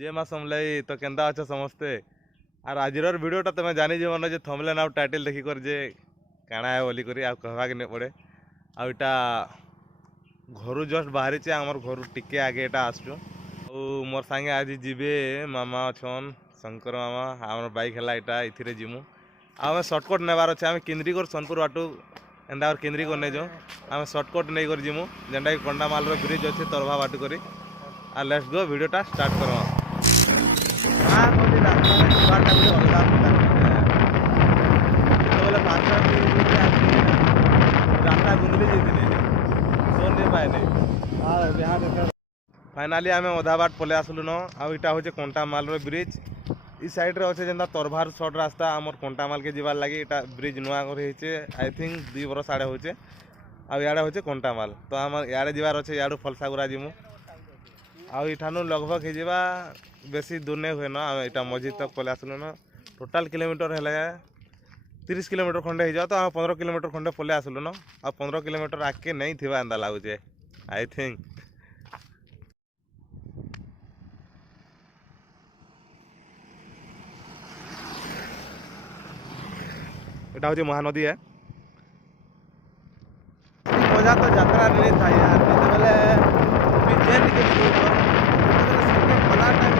जे मा समलाई तो केंदा अच्छा समझते आर आजिर वीडियोटा तुम जानी जीवन जे थंबनेल आउ टाइटल देखी कर जे काଣା है बोली करी आ कहवा के नहीं पड़े आटा घर जस्ट बाहरी आमर घर टिके आगे एटा आसचु मोर सांगे आज जीवे मामा अछन शंकर मामा आम बाइक है यहाँ इथिरे जीमु आम सर्टकट नेबार अच्छे आम केन्द्रीगढ़ सोनपुर बाटू एंदा केन्द्रीगढ़ नहीं जाऊँ आम सर्टकट नहीं कर जीमु जेनटा कि कंडामाल ब्रिज अच्छे तरभा बाटू करी आ लेट्स गो वीडियोटा स्टार्ट करमा रास्ता गुंदली फाइनाली आम अधा बाट पलि आसलु न आटा हूँ कंटामाल ब्रिज इ साइड रे अच्छे जेनता तरभार सर्ट रास्ता आमर कंटामाल के जीवार लगी इटा ब्रिज नुआ कर आई थिंक 2 बरस आड़े होचे आड़े होचे कंटामाल तो आम इे जीवार अच्छे इू फलसागुरा जीमु आठानु लगभग हो बेसी दूर नहीं हुए ना इटा मस्जिद तक पलि आसलु न टोटाल किलोमीटर है 30 किलोमीटर खंडे हो जाओ तो आम 15 किलोमीटर खंडे पलि आसलु न आ 15 किलोमीटर आगे नहीं थी एंदा लगुचे आई थिंक এটা হচ্ছে মহানদী है मजा तो यात्रा नहीं था यार जितेबले जेल के बना टाइम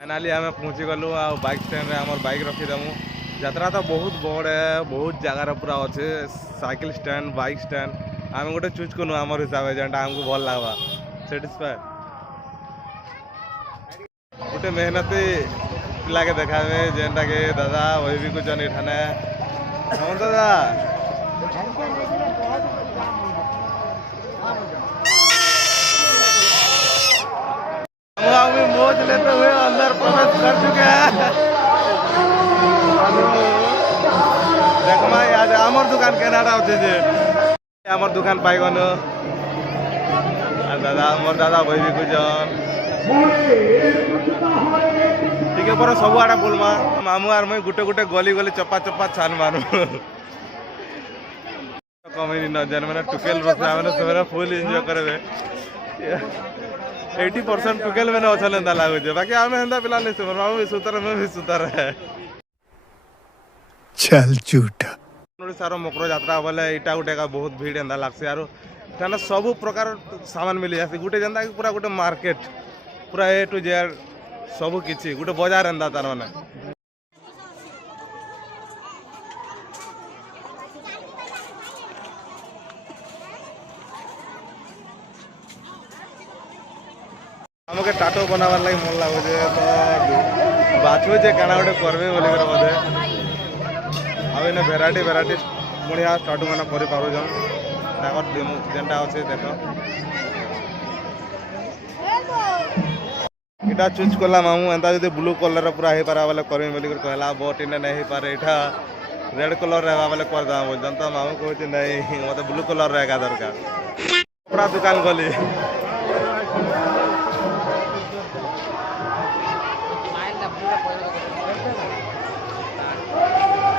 फाइनाली आम पहुँची गलु आ बाइक स्टैंड रे आमर बाइक रखीदेमु यात्रा तो बहुत बड़ है बहुत जगार पूरा अच्छे साइकिल स्टैंड बाइक स्टैंड आम गोटे चूज करूँ आमर हिसाब से जेनटा आमको भल लगवा सेटिस्फाई गोटे मेहनती पिला के देखाबे जेनटा के दादा वही भी कुछ इठाने हम दादा मौज लेते हुए अंदर प्रवेश कर चुके हैं देखमा आज आमर दुकान केनाडा अच्छे आमर दुकान पाइगन दादा मोर दादा भाई भी कुछ ठीक है पर सब आड़े बोलमा मामू आर मैं गुटे गुटे गली गली चप्पा चप्पा छान मारू कमेडी न जान मैंने टुकेल बस मैंने फुल एंजॉय करबे 80% टुकेल मैंने अच्छा लेंदा लागुचे बाकी आम हेंदा पिला नहीं सुमर मामू भी सुतर में भी सुतर है चल झूठा ओडिशार मकर यात्रा बोले इटा गुटे का बहुत भीड़ एंदा लागसे आरो ताना सब प्रकार सामान मिली जासी गुटे जेंदा कि पूरा गुटे मार्केट पूरा ए टू जेड सब किछि गुटे बाजार एंदा तार माने हमके टाटो बनावार लगी मन लगुचे तो बाछुए जे काना गोटे करबे बोली कर बोधे आ इने भेराइटी बढ़िया टाटो मैंने कर पारुछन ताकर जेनटा अच्छे देख इटा चूज कला मामू एंता जो ब्लू कलर पूरा हो पारा बोले करमी बोली कर कहला बट इने नहीं हो पारे इटा रेड कलर रहबा बोले करदा बोलछन तो मामू कहूचे नहीं मते ब्लू कलर रहेगा दरकार पूरा दुकान गली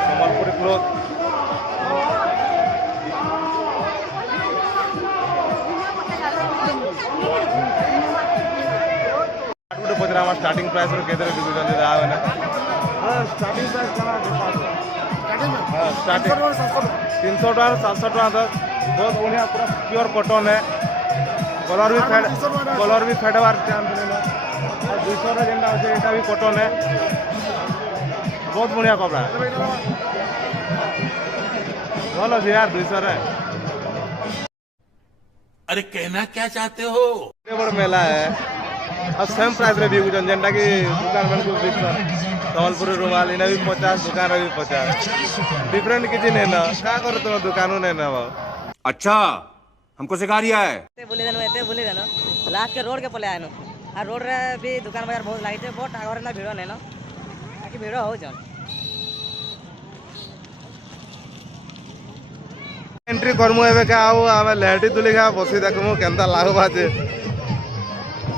सम्बलपुरी क्लोथ पचरा स्टार्टिंग प्राइस केते बिकुछन जे आवे ना स्टार्टिंग प्राइस स्टार्टिंग 300 टका 700 टका तक बहुत बढ़िया पूरा प्योर कॉटन है कलर भी फेडवार चांस नहीं 200 रे जेंटा আছে এটা भी कॉटन है बहुत बढ़िया कपड़ा भल अच्छे यार 200 रे अरे कहना क्या चाहते हो बड़ मेला है और सेम प्राइस रे बिकुछन जेंटा कि दुकान मन को बिकछन सम्बलपुरी रुमाल इना भी 50 दुकान रे भी 50 डिफरेंट किछि नहीं ना का करो तुम दुकान नहीं ना अच्छा हमको सिखा रिया है एते बोले देनो लास्ट के रोड के पले आनो आ रोड रे भी दुकान बाजार बहुत लागी छे बहुत आगर ना भीड़ नहीं ना ताकि भीड़ हो जन एंट्री करमु एबे का आउ आमे लहटी तुली खा बसी देखमु केनता लागबा जे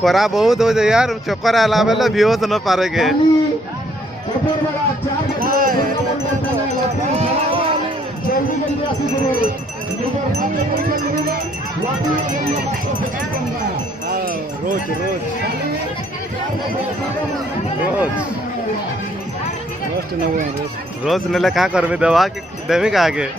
खरा बहुत हो जे यार चक्कर आला बेले बेहोश न पारे के रोज रोज रोज रोज नेले का करबे दवा के देमी का आगे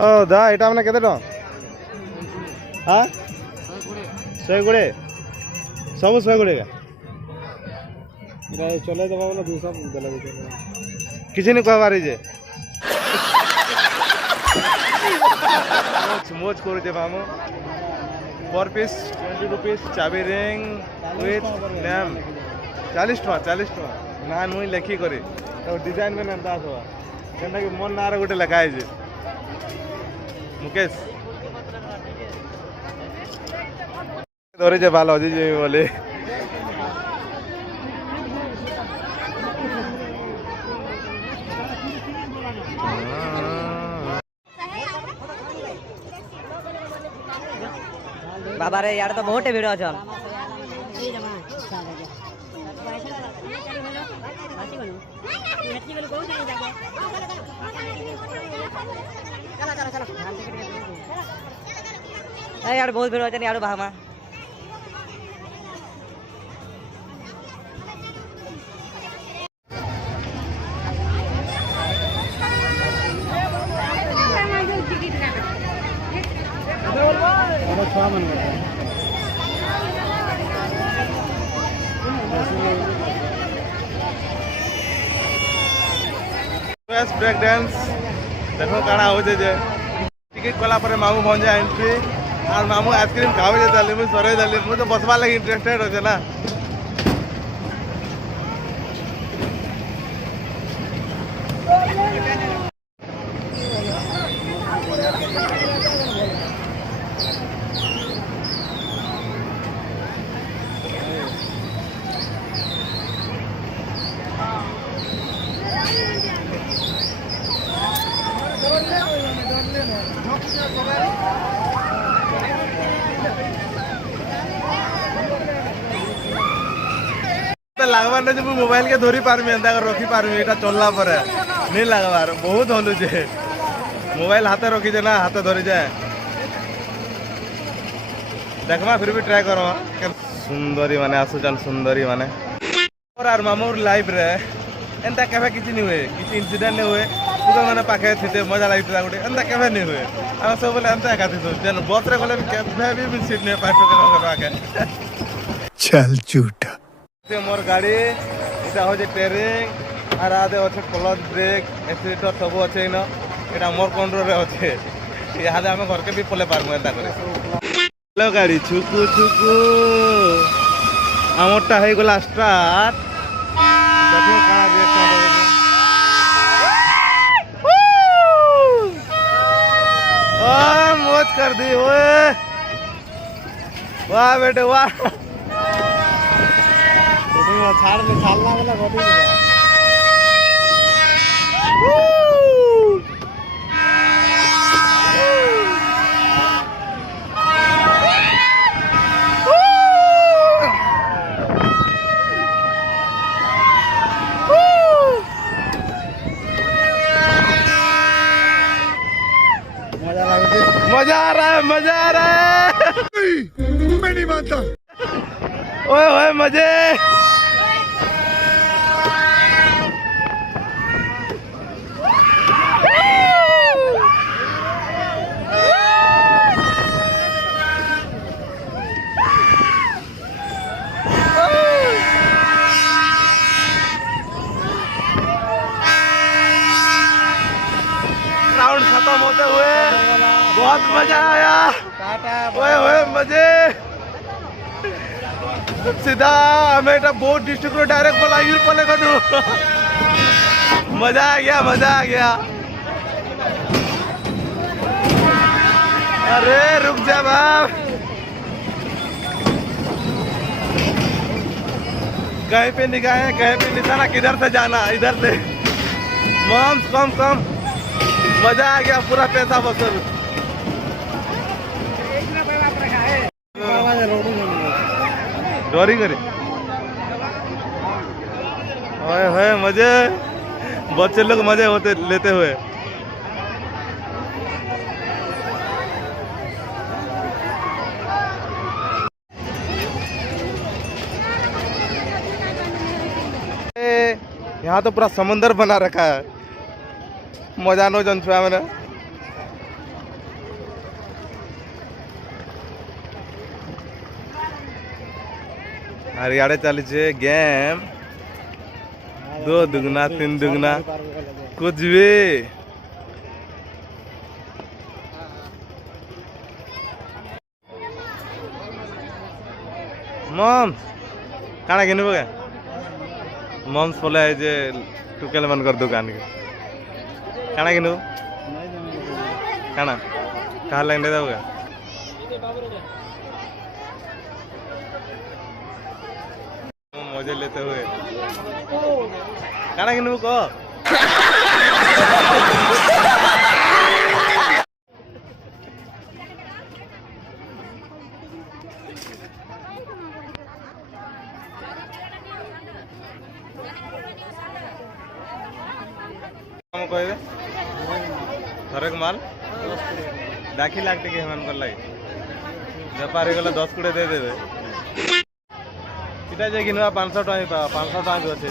ओ दा एटा हमने केते टका हां 120 सब 120 का इरा चले दबा वाला 200 देला किसी ने कहबारी जे मोज कर दे मामू पर पीस 20 रुपीस चाबी रिंग विथ नेम 40 टका ना मुई लेखी करे तो डिजाइन में नंदा होवा जेंदा कि मन नार गोटे लगा है जे मुकेश धरे जे भालो जी जे बोले बाबा रे यार तो बहुत भीड़ अछन यार बहुत भीड़ अछन यार बाहमा ब्रेक डांस देखो काना हो जे टिकट कला पर मामू पहुंच जाए एंट्री और मामू आइसक्रीम खावे जे दली मु सरे दली मु तो बसवा लगी इंटरेस्टेड हो ना लगवार नहीं मुझे मोबाइल के धरी पारमी एंता रखी पारमी एटा चलला पर नहीं लगवार बहुत हलु जे मोबाइल हाथ रखी जे ना हाथ धरी जाए देखमा फिर भी ट्राई करो सुंदरी माने आसुचन सुंदरी माने और आर मामूर लाइफ रे एंता केबे किछि नहीं हुए किछि इंसिडेंट नहीं हुए तुका माने पाखे थिते मजा लागितला गुटे एंता केबे नहीं हुए आ सब बोले एंता एका थितो जेन बस रे गले केबे भी सीट नहीं पाइ तो पाखे चल झूठा मोर गाड़ी इटा हो जे टेरिंग आर आदे अच्छे क्लच ब्रेक एक्सीटर सब अच्छे न एटा मोर कंट्रोल रे अच्छे यहाँ आम घर के भी पले पारमु एंता करे हेलो गाड़ी छुकु छुकु आमरटा हो गला स्टार्ट देखो काना रिएक्शन ओए मौज कर दी ओए वाह बेटे वाह छाड़ में छालना वाला गोदी मजा आ रहा है मजा आ रहा है मैं नहीं मानता ओए ओए मजे राउंड खत्म होते हुए बहुत मजा आया ओए ओए मजे सीधा हमें बोर्ड डिस्ट्रिक्ट रो डायरेक्ट बोला यूर पले करू मजा आ गया अरे रुक जा बाप, कहीं पे निगाहें कहीं पे निशाना, किधर से जाना, इधर से। मॉम्स कम कम, मजा आ गया, पूरा पैसा वसूल। डोरी करी ओए होए मजे, बच्चे लोग मजे होते लेते हुए। यहाँ तो पूरा समंदर बना रखा है, मजा नो जन छुआ मैंने। আর ইয়াড়ে চালিছে গেম, 2 দুগুনা 3 দুগুনা কুচবি। মমস কানা কিনব কে? মমস বলে যে টুকেল মানকর দোকান কে কানা কিনব? কানা কাহার লাইন দে দাও কে? मजे लेते हुए काना किनबू को? कहबे थरक माल दाखी लाख टे हेमान कर लाई व्यापारी गला 10 कुड़े दे देबे। इटा जे किनवा 500 टका 500 टका जो छे,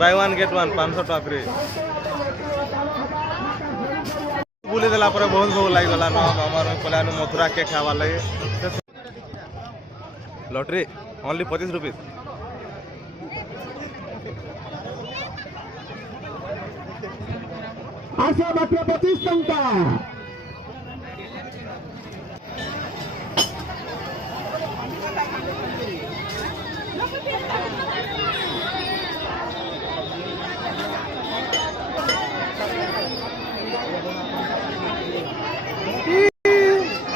बाय वन गेट वन 500 टका फ्री। बुली देला पर बहुत भोग लाग गला न, हमर पलानु मथुरा के खावा लगे। Lottery only 25 rupees. आशा मात्र 25 टंका।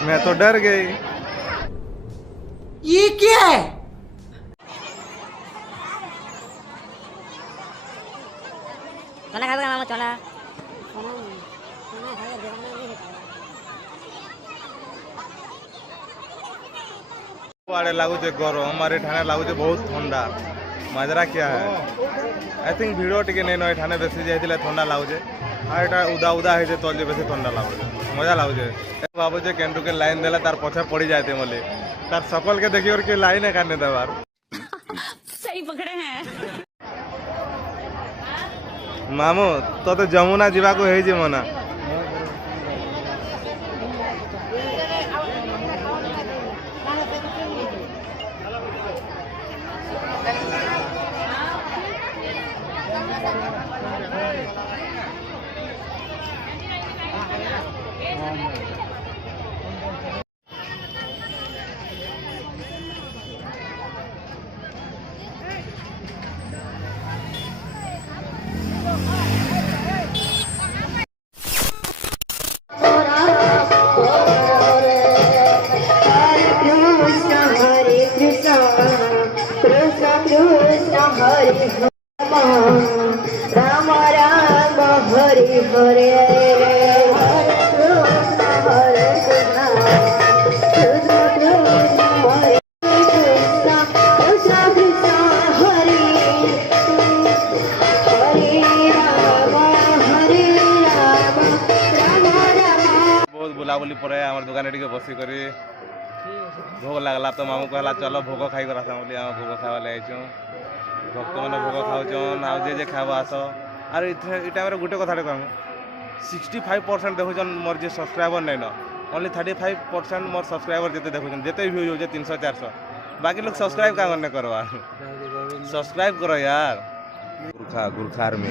मैं तो डर गई। ये क्या है? चना खाएगा मामा चना? आड़े लगुचे गरम, हमारे ठाणे लगुचे बहुत ठंडा। मजरा क्या है? आई थिंक भिड़ टिके नहीं न ठाणे बेसी जाइतिले ठंडा लगुचे, आ एटा उदा उदा हेजे तले बेसी ठंडा लगुचे, मजा लगुचे। बाबूजे केंटू के लाइन देला तार पछे पड़ी जाते मोले, तार सकल के देखि और के लाइन है काने देबार। सही पकड़े हैं मामू तो जमुना जीवा को हेजे मना। राम राम हरि हरे हरे कृष्ण कृष्ण कृष्ण हरे कृष्ण कृष्ण कृष्ण हरे राम राम राम। बहुत बुलाबुली पर आम दुकान टे बस कर भोग लगला तो मामू कहला चलो भोग खाई कर आस बोली आम भोग खावा आईचु। भक्त मैंने भोग खाऊन आ जे खावा आस। आर ये टाइम गोटे कथा कहूँ 65% देखुन मोर जे सब्सक्राइबर नहीं न, ओनली 35% मोर सब्सक्राइबर जिते देखुन जिते व्यूज हो 300-400, बाकी लोग सब्सक्राइब का नहीं करवा। सब्सक्राइब करो यार। गुरखा गुरखा आर्मी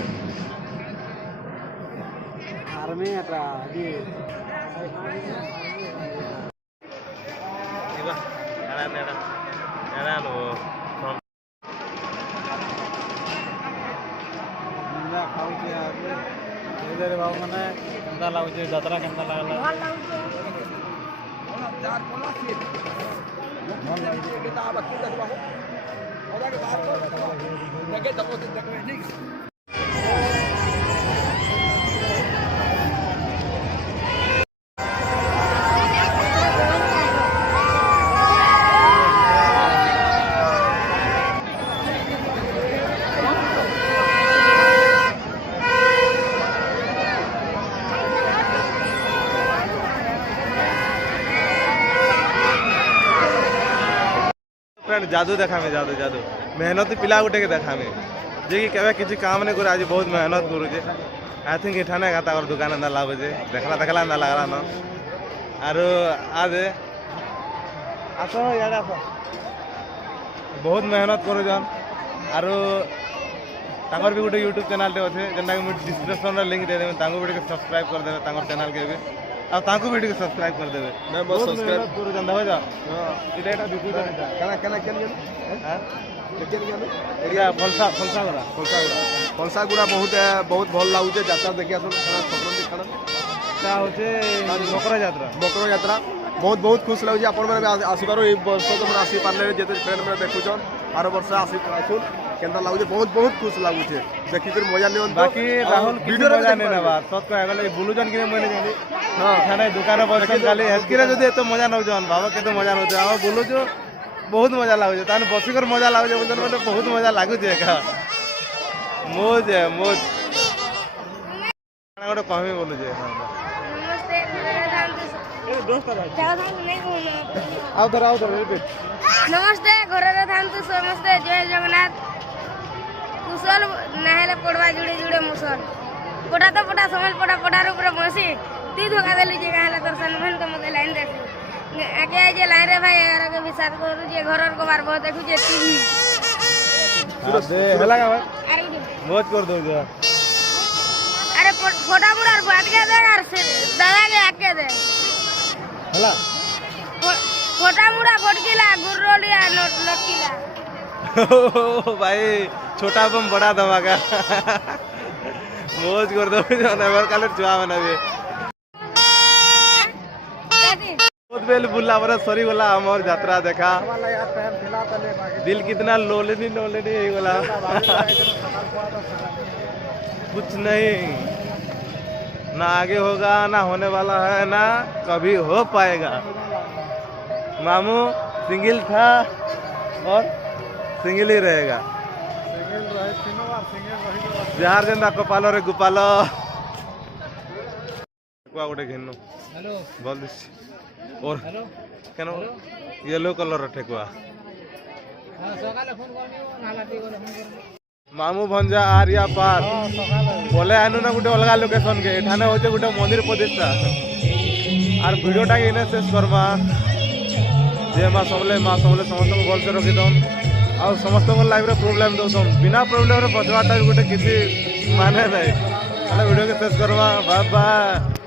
खाऊचे बाबू मैंने କେନ୍ତା ଲାଗୁଛି ଯାତ୍ରା କେନ୍ତା ଲାଗଲା फ्रेंड जादू देखामे जादू जादू मेहनती पिला गुटे के देखामे जे कि केबे किछि काम नहीं करे आज बहुत मेहनत करूजे आई थिंक इठाने का ताकर दुकान अंदर लागुजे देखला अंदर लागला न आरो आज आसो यार आसो बहुत मेहनत करू जन आरो ताकर भी गोटे यूट्यूब चैनल टे अच्छे जेनटा कि मुझे डिस्क्रिप्शन रे लिंक दे देबे तांको भी सब्सक्राइब कर देबे ताकर चैनल के भी आ तांको भी सब्सक्राइब कर देबे मैं बस सब्सक्राइब करू जन हो जा इटा एटा बिकु जा कना कना केन गेल हां केन गेल एरिया फलसा गरा फलसागुड़ा बहुत बहुत भल लागुचे यात्रा देखि आसन खाना सपन खाना ता होचे मकर यात्रा बहुत बहुत खुश लागुचे आपण माने आसीबारो ए वर्ष तुम आसी पारले जेते फ्रेंड में देखुछन आरो वर्ष आसी आसुन केनता लागुचे बहुत खुश लागुचे देखि कर मजा लेन बाकी राहुल वीडियो मजा नहीं ना बात सत कह गले बुलुजन कि मने जानी हां खाना दुकान पर खाली हेल्थकेयर जदी एतो मजा न जन बाबा केतो मजा न आ बुलुजो बहुत मजा लागुचे तान बसी कर मजा लागुचे बोलन मने बहुत मजा लागुचे का मोज है मोज खाना गोटे कहमी बोलुचे आओ धर रिपीट नमस्ते घर थांतु समस्ते जय जगन्नाथ कुशल नहेले पड़वा जुड़े जुड़े मुसल पटा तो पटा समझ पटा पटार ऊपर बसी ती धोखा देली जे कहला दर्शन भन तो मते लाइन दे आगे आई जे लाइन रे भाई यार के विश्वास करू जे घरर को बार बहुत देखु जे टीवी दे हला का मोज कर दो जा अरे फोटा मुरार बात के दे यार से दादा के आके दे हला फोटा मुरा फटकीला गुर्रोलिया लटकीला भाई छोटा बम बड़ा धमाका मोज कर दो नवर काले चुआ बनाबे बहुत बेल बुला बरा सरी गला हमर यात्रा देखा दिल कितना लोलेनी हो गला कुछ नहीं ना आगे होगा ना होने वाला है ना कभी हो पाएगा मामू सिंगल था और सिंगल ही रहेगा बिहार जेंदा कपाल रे गोपाल गोटे घेनु बोल दिस और केन येलो कलर ठेकुआ मामू भंजा आरिया पार बोले आनु ना गोटे अलग लोकेशन के एठाने होचे गोटे मंदिर प्रतिष्ठा आर वीडियोटा के इने शेष करमा जे माँ समले समस्त को भल से रखिदन आ समस्त को लाइफ रे प्रॉब्लम दोसन बिना प्रॉब्लम रे बचवाटा गोटे किसी माने नहीं वीडियो के शेष करमा बाय बाय।